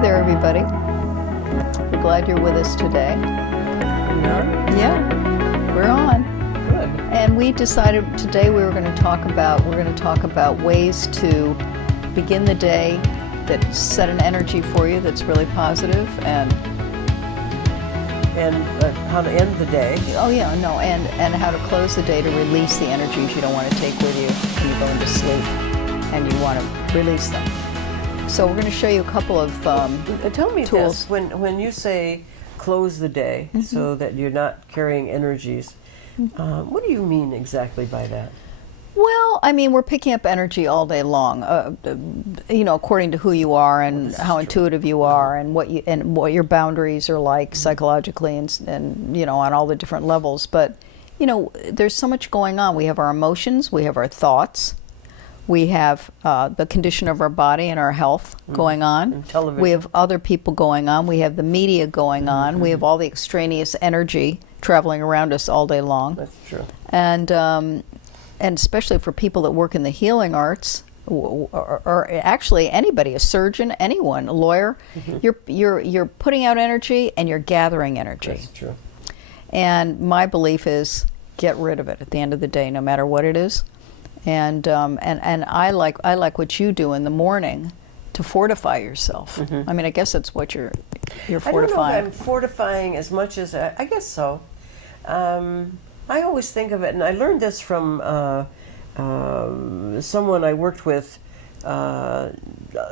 there, everybody. We're glad you're with us today. Yeah, we're on. Good. And we decided today we were going to talk about ways to begin the day that set an energy for you that's really positive, and how to end the day. and how to close the day to release the energies you don't want to take with you when you go into sleep, and you want to release them. So we're going to show you a couple of Tell me tools. this, when you say close the day so that you're not carrying energies, what do you mean exactly by that? Well, I mean, we're picking up energy all day long, according to who you are and how intuitive you are, and what your boundaries are like psychologically, and on all the different levels. But there's so much going on. We have our emotions, we have our thoughts, we have the condition of our body and our health going on. And television. We have other people going on. We have the media going on. We have all the extraneous energy traveling around us all day long. That's true. And especially for people that work in the healing arts, or actually anybody, a surgeon, anyone, a lawyer, you're putting out energy and you're gathering energy. That's true. And my belief is get rid of it at the end of the day, no matter what it is. And I like what you do in the morning to fortify yourself. I mean, I guess that's what you're fortifying. I don't know if I'm fortifying as much as I guess so. I always think of it, and I learned this from someone I worked with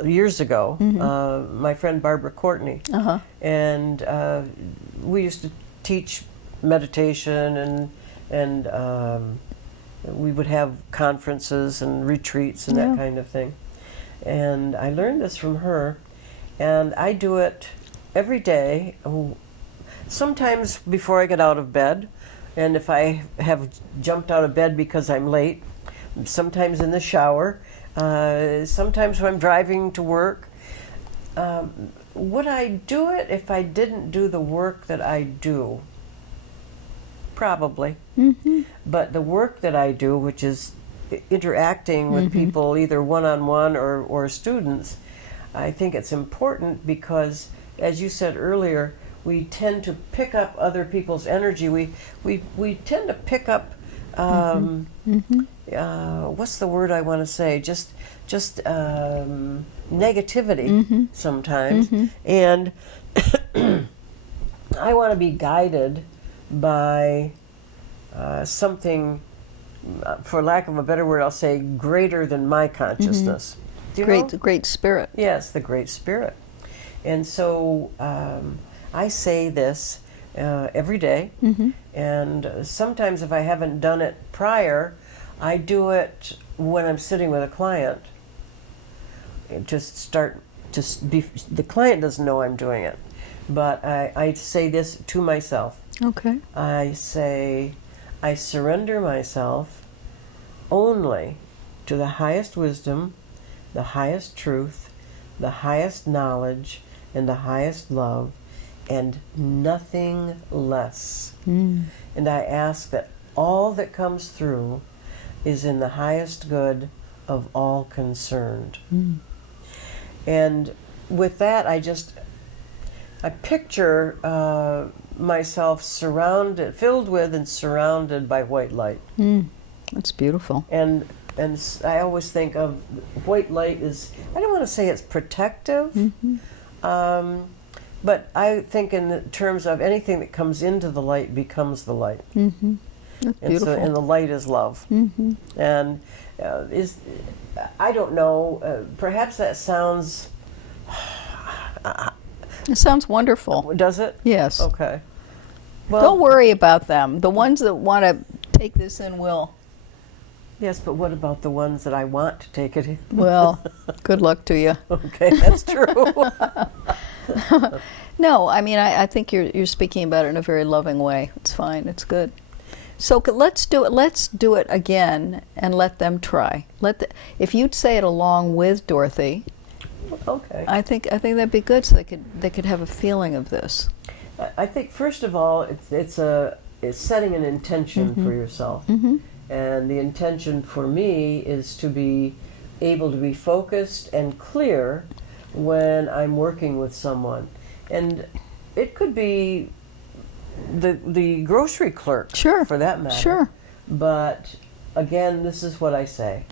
years ago, my friend Barbara Courtney, and we used to teach meditation, and we would have conferences and retreats and that kind of thing. And I learned this from her, and I do it every day, sometimes before I get out of bed. And if I have jumped out of bed because I'm late, sometimes in the shower, sometimes when I'm driving to work. Would I do it if I didn't do the work that I do? Probably. But the work that I do, which is interacting with people, either one-on-one or students, I think it's important because, as you said earlier, we tend to pick up other people's energy. We tend to pick up what's the word I want to say? Just negativity sometimes, and I want to be guided by something, for lack of a better word, I'll say greater than my consciousness. Do you know? The great spirit. Yes, the great spirit. And so I say this every day, and sometimes if I haven't done it prior, I do it when I'm sitting with a client. The client doesn't know I'm doing it, but I say this to myself. Okay. I say, I surrender myself only to the highest wisdom, the highest truth, the highest knowledge, and the highest love, and nothing less. And I ask that all that comes through is in the highest good of all concerned. And with that, I picture myself filled with and surrounded by white light. That's beautiful. And I always think of white light as, I don't want to say it's protective, but I think in the terms of anything that comes into the light becomes the light. That's And beautiful. so, and the light is love. And I don't know, perhaps that sounds... It sounds wonderful. Does it? Yes. Okay. Well, Don't worry about them. The ones that want to take this in will. yes, but what about the ones that I want to take it in? Well, good luck to you. Okay, that's true. No, I mean, I think you're speaking about it in a very loving way. It's fine. It's good. So let's do it. Let's do it again and let them try. If you'd say it along with Dorthy, Okay. I think that'd be good. So they could have a feeling of this. I think first of all, it's setting an intention for yourself, and the intention for me is to be able to be focused and clear when I'm working with someone. And it could be the grocery clerk, Sure. for that matter. Sure. But again, this is what I say.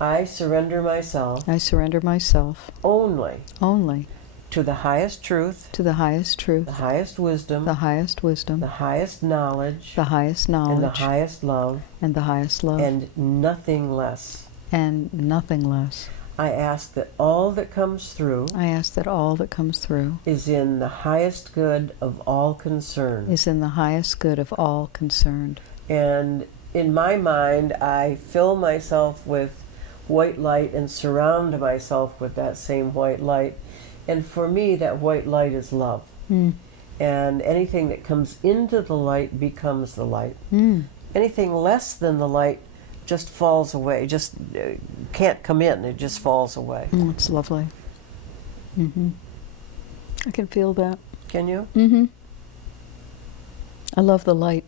I surrender myself I surrender myself only only to the highest truth, to the highest truth, the highest wisdom, the highest wisdom, the highest knowledge, the highest and the knowledge, highest love, and the highest love, and nothing less. and nothing less. I ask that all that comes through I ask that all that comes through is in the highest good of all concerned. is in the highest good of all concerned. And in my mind, I fill myself with white light and surround myself with that same white light. And for me, that white light is love. Mm. And anything that comes into the light becomes the light. Mm. Anything less than the light just falls away, just can't come in, it just falls away. Mm, it's lovely. Mm-hmm. I can feel that. Can you? Mm-hmm. I love the light.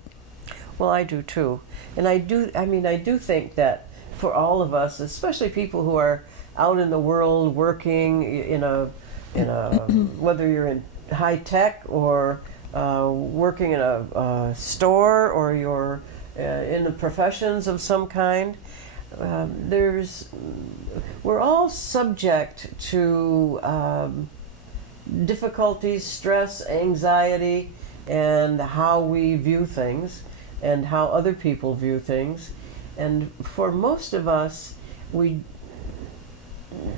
Well, I do too. And I do think that for all of us, especially people who are out in the world working in a whether you're in high tech or working in a store, or you're in the professions of some kind, we're all subject to difficulties, stress, anxiety, and how we view things and how other people view things. And for most of us, we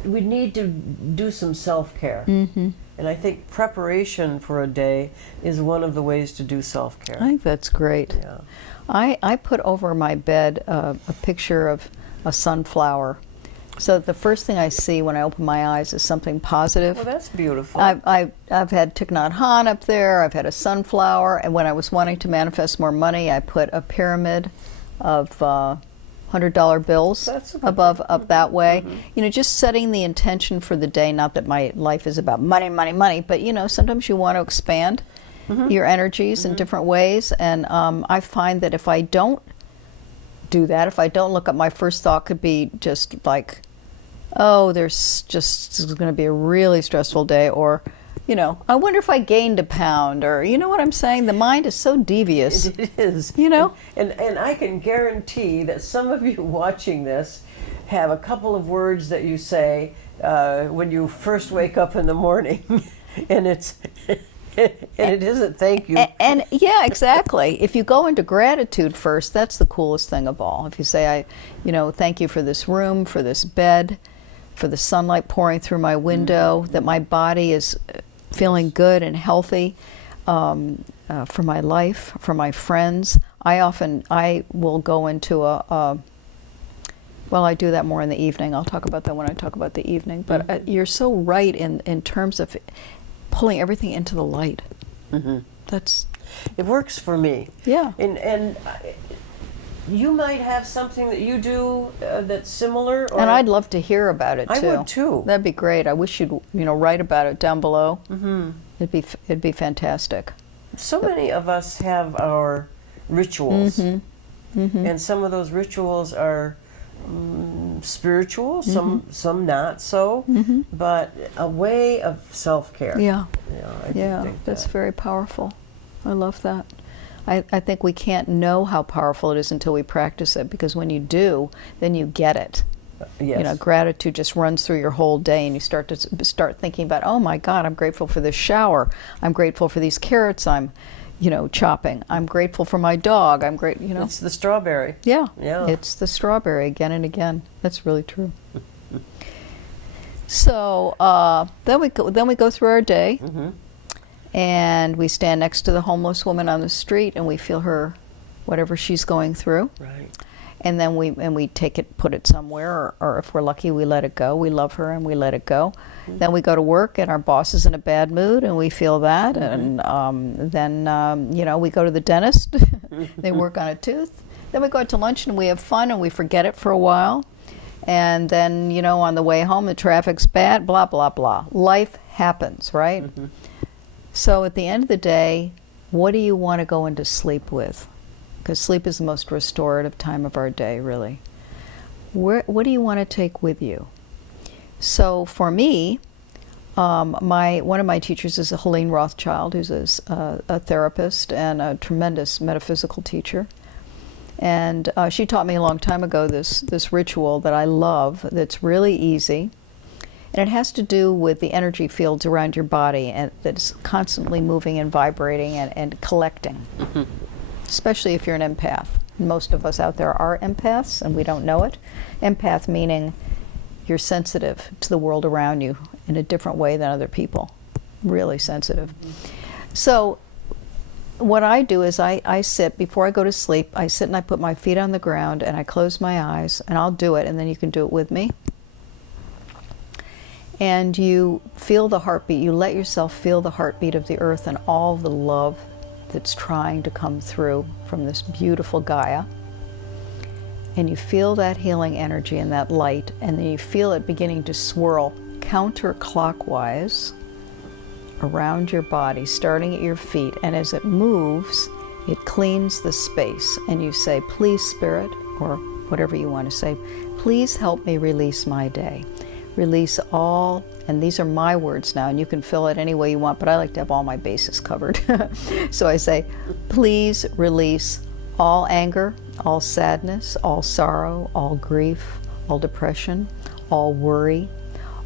need to do some self-care. Mm-hmm. And I think preparation for a day is one of the ways to do self-care. I think that's great. Yeah. I put over my bed a picture of a sunflower. So the first thing I see when I open my eyes is something positive. Well, that's beautiful. I've had Thich Nhat Hanh up there. I've had a sunflower. And when I was wanting to manifest more money, I put a pyramid of $100 bills above, up that way. Mm-hmm. You know, just setting the intention for the day. Not that my life is about money, money, money, but you know, sometimes you want to expand your energies in different ways. And I find that if I don't do that, if I don't look up, my first thought could be just like, oh, this is going to be a really stressful day, or, you know, I wonder if I gained a pound, or, you know what I'm saying? The mind is so devious. It is. You know? And I can guarantee that some of you watching this have a couple of words that you say when you first wake up in the morning, and it's... and it isn't thank you. And yeah, exactly. If you go into gratitude first, that's the coolest thing of all. If you say, thank you for this room, for this bed, for the sunlight pouring through my window, that my body is feeling good and healthy, for my life, for my friends. I will go into well, I do that more in the evening. I'll talk about that when I talk about the evening. But you're so right in terms of pulling everything into the light. Mm-hmm. It works for me. Yeah. And you might have something that you do that's similar. Or and I'd love to hear about it too. I would too. That'd be great. I wish you'd write about it down below. Mm-hmm. It'd be fantastic. So many of us have our rituals, and some of those rituals are spiritual, some not so, but a way of self-care. Yeah, I do think that's that. very powerful. I love that. I think we can't know how powerful it is until we practice it, because when you do, then you get it. Yes. Gratitude just runs through your whole day, and you start thinking about, oh my God, I'm grateful for this shower. I'm grateful for these carrots I'm chopping. I'm grateful for my dog. I'm great, It's the strawberry. Yeah. Yeah. It's the strawberry again and again. That's really true. So then we go through our day, and we stand next to the homeless woman on the street, and we feel her, whatever she's going through. Right. And then we take it, put it somewhere, or if we're lucky, we let it go. We love her and we let it go. Then we go to work, and our boss is in a bad mood, and we feel that. And then we go to the dentist. They work on a tooth. Then we go out to lunch, and we have fun, and we forget it for a while. And then on the way home, the traffic's bad. Blah blah blah. Life happens, right? So at the end of the day, what do you want to go into sleep with? Because sleep is the most restorative time of our day, really. What do you want to take with you? So for me, One of my teachers is a Helene Rothschild, who's a therapist and a tremendous metaphysical teacher. And she taught me a long time ago this ritual that I love, that's really easy. And it has to do with the energy fields around your body and that's constantly moving and vibrating and collecting, especially if you're an empath. Most of us out there are empaths and we don't know it. Empath meaning you're sensitive to the world around you in a different way than other people. Really sensitive. So what I do is I sit, before I go to sleep, I sit and I put my feet on the ground and I close my eyes, and I'll do it, and then you can do it with me. And you feel the heartbeat, you let yourself feel the heartbeat of the earth and all the love that's trying to come through from this beautiful Gaia. And you feel that healing energy and that light, and then you feel it beginning to swirl counterclockwise around your body, starting at your feet. And as it moves, it cleans the space. And you say, please, Spirit, or whatever you want to say, please help me release my day. Release all, and these are my words now, and you can fill it any way you want, but I like to have all my bases covered. So I say, please release all anger, all sadness, all sorrow, all grief, all depression, all worry,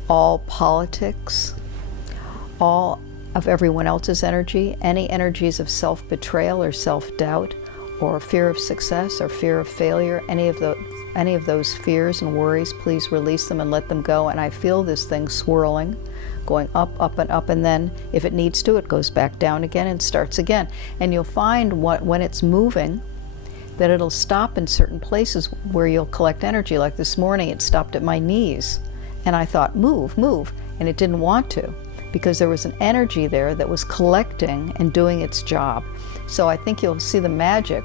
all politics, all of everyone else's energy, any energies of self-betrayal or self-doubt or fear of success or fear of failure, any of those fears and worries, please release them and let them go. And I feel this thing swirling, going up, up, and up, and then if it needs to, it goes back down again and starts again. And you'll find when it's moving, that it'll stop in certain places where you'll collect energy. Like this morning, it stopped at my knees. And I thought, move, move. And it didn't want to, because there was an energy there that was collecting and doing its job. So I think you'll see the magic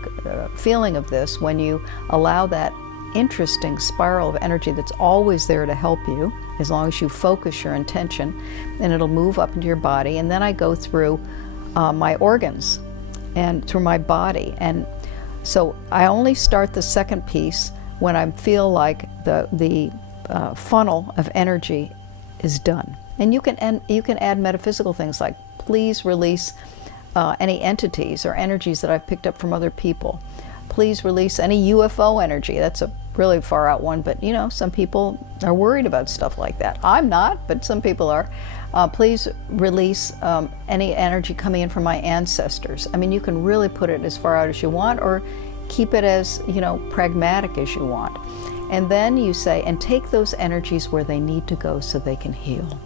feeling of this when you allow that interesting spiral of energy that's always there to help you, as long as you focus your intention, and it'll move up into your body. And then I go through my organs and through my body. And so I only start the second piece when I feel like the funnel of energy is done. And you can add metaphysical things like, please release any entities or energies that I've picked up from other people. Please release any UFO energy. That's a really far out one, but you know, some people are worried about stuff like that. I'm not, but some people are. Please release any energy coming in from my ancestors. I mean, you can really put it as far out as you want, or keep it as, you know, pragmatic as you want. And then you say, and take those energies where they need to go so they can heal.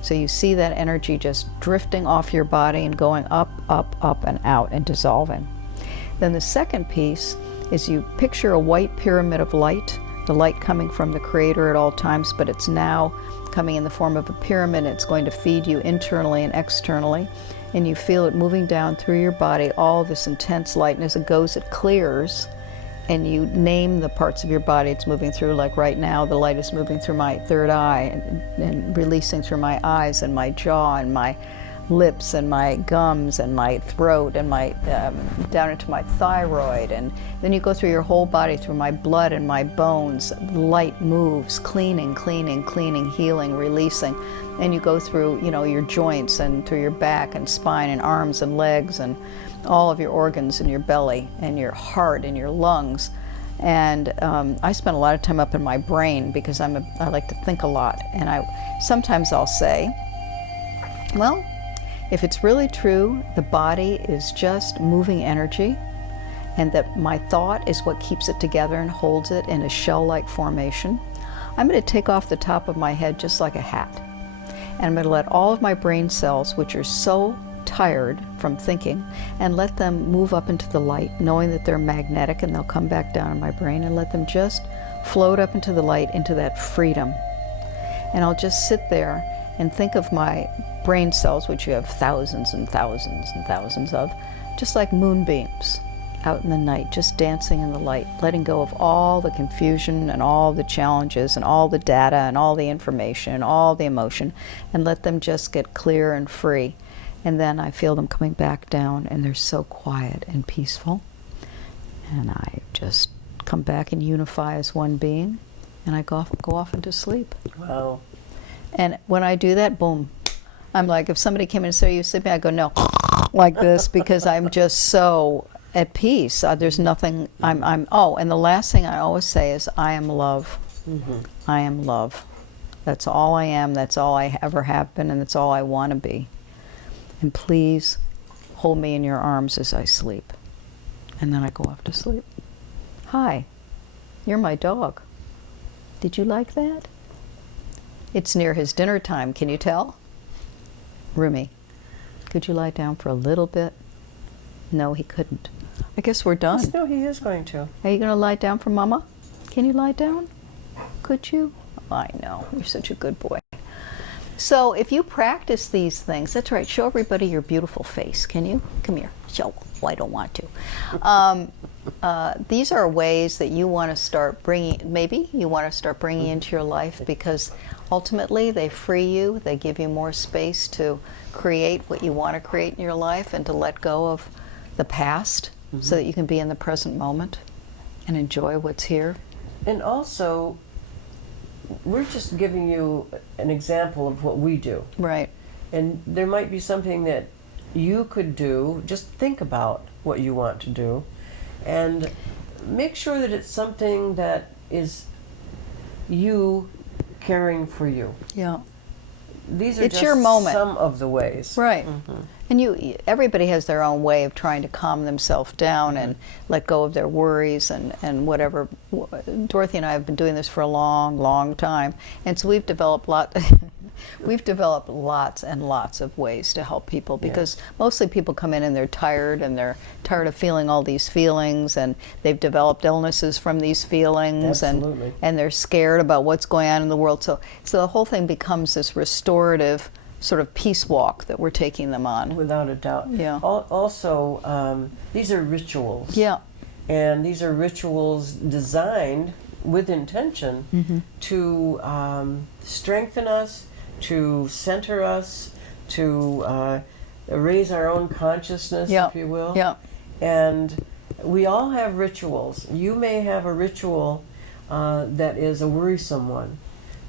So you see that energy just drifting off your body and going up, up, up, and out and dissolving. Then the second piece is you picture a white pyramid of light, the light coming from the Creator at all times, but it's now coming in the form of a pyramid. It's going to feed you internally and externally, and you feel it moving down through your body, all this intense light, and as it goes, it clears, and you name the parts of your body it's moving through. Like right now, the light is moving through my third eye and releasing through my eyes and my jaw and my lips and my gums and my throat and my down into my thyroid, and then you go through your whole body, through my blood and my bones. Light moves, cleaning, cleaning, cleaning, healing, releasing, and you go through, you know, your joints and through your back and spine and arms and legs and all of your organs and your belly and your heart and your lungs. And I spend a lot of time up in my brain because I like to think a lot, and sometimes I'll say, well, if it's really true, the body is just moving energy, and that my thought is what keeps it together and holds it in a shell-like formation, I'm going to take off the top of my head just like a hat. And I'm going to let all of my brain cells, which are so tired from thinking, and let them move up into the light, knowing that they're magnetic and they'll come back down in my brain, and let them just float up into the light, into that freedom. And I'll just sit there and think of my brain cells, which you have thousands and thousands and thousands of, just like moonbeams out in the night, just dancing in the light, letting go of all the confusion and all the challenges and all the data and all the information and all the emotion, and let them just get clear and free. And then I feel them coming back down, and they're so quiet and peaceful. And I just come back and unify as one being, and I go off into sleep. Wow. And when I do that, boom, I'm like, if somebody came in and said, "Are you sleeping?" I go, "No," like this, because I'm just so at peace. There's nothing. Oh, and the last thing I always say is, "I am love." I am love. That's all I am. That's all I ever have been, and that's all I want to be. And please hold me in your arms as I sleep. And then I go off to sleep. Hi, you're my dog. Did you like that? It's near his dinner time. Can you tell? Rumi, could you lie down for a little bit? No, he couldn't. I guess we're done. No, he is going to. Are you going to lie down for Mama? Can you lie down? Could you? I know. You're such a good boy. So if you practice these things, that's right, show everybody your beautiful face. Can you? Come here. Show. Oh, I don't want to. These are ways that you want to start bringing, maybe you want to start bringing into your life, because ultimately they free you, they give you more space to create what you want to create in your life and to let go of the past so that you can be in the present moment and enjoy what's here. And also, we're just giving you an example of what we do. Right. And there might be something that you could do. Just think about what you want to do and make sure that it's something that is you caring for you. Yeah. These are It's just your moment. some of the ways. Right. And everybody has their own way of trying to calm themselves down and let go of their worries and whatever. Dorothy and I have been doing this for a long, long time, and so we've developed lots and lots of ways to help people, because mostly people come in and they're tired of feeling all these feelings, and they've developed illnesses from these feelings. Absolutely. And they're scared about what's going on in the world. So the whole thing becomes this restorative sort of peace walk that we're taking them on. Without a doubt. Yeah. Also, these are rituals. Yeah. And these are rituals designed with intention to strengthen us, to center us, to raise our own consciousness, if you will. Yeah. And we all have rituals. You may have a ritual that is a worrisome one.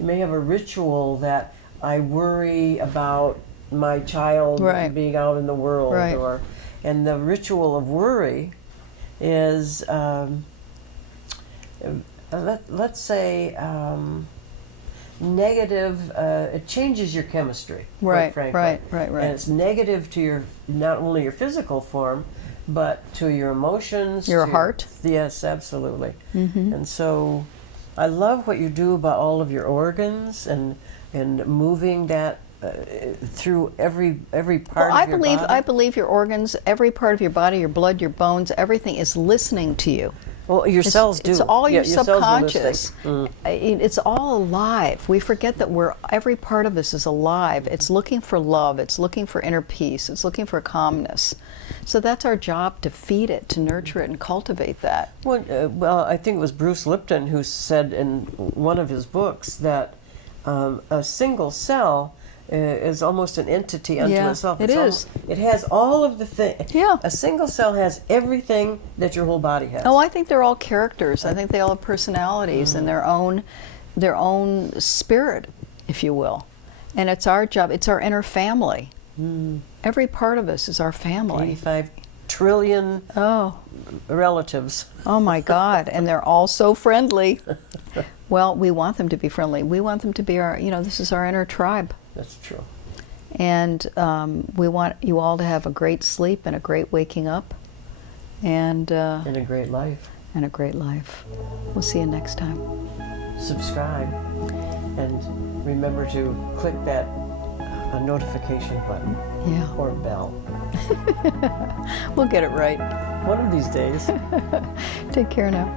You may have a ritual that I worry about my child being out in the world, and the ritual of worry is, let's say, negative. It changes your chemistry, quite frankly. Right. And it's negative to your, not only your physical form, but to your emotions, your heart. Yes, absolutely. And so, I love what you do about all of your organs and moving that through every part of your body. I believe your organs, every part of your body, your blood, your bones, everything is listening to you. Well, your cells do. It's all your subconscious. Cells are It's all alive. We forget that every part of us is alive. It's looking for love. It's looking for inner peace. It's looking for calmness. So that's our job, to feed it, to nurture it, and cultivate that. Well, I think it was Bruce Lipton who said in one of his books that a single cell is almost an entity unto itself. It is. It has all of the things. Yeah. A single cell has everything that your whole body has. Oh, I think they're all characters. I think they all have personalities and their own spirit, if you will. And it's our job. It's our inner family. Every part of us is our family. 85 trillion relatives. Oh my God, and they're all so friendly. Well, we want them to be friendly. We want them to be this is our inner tribe. That's true. And we want you all to have a great sleep and a great waking up. And a great life. And a great life. We'll see you next time. Subscribe, and remember to click that notification button. Yeah. Or bell. We'll get it right. One of these days. Take care now.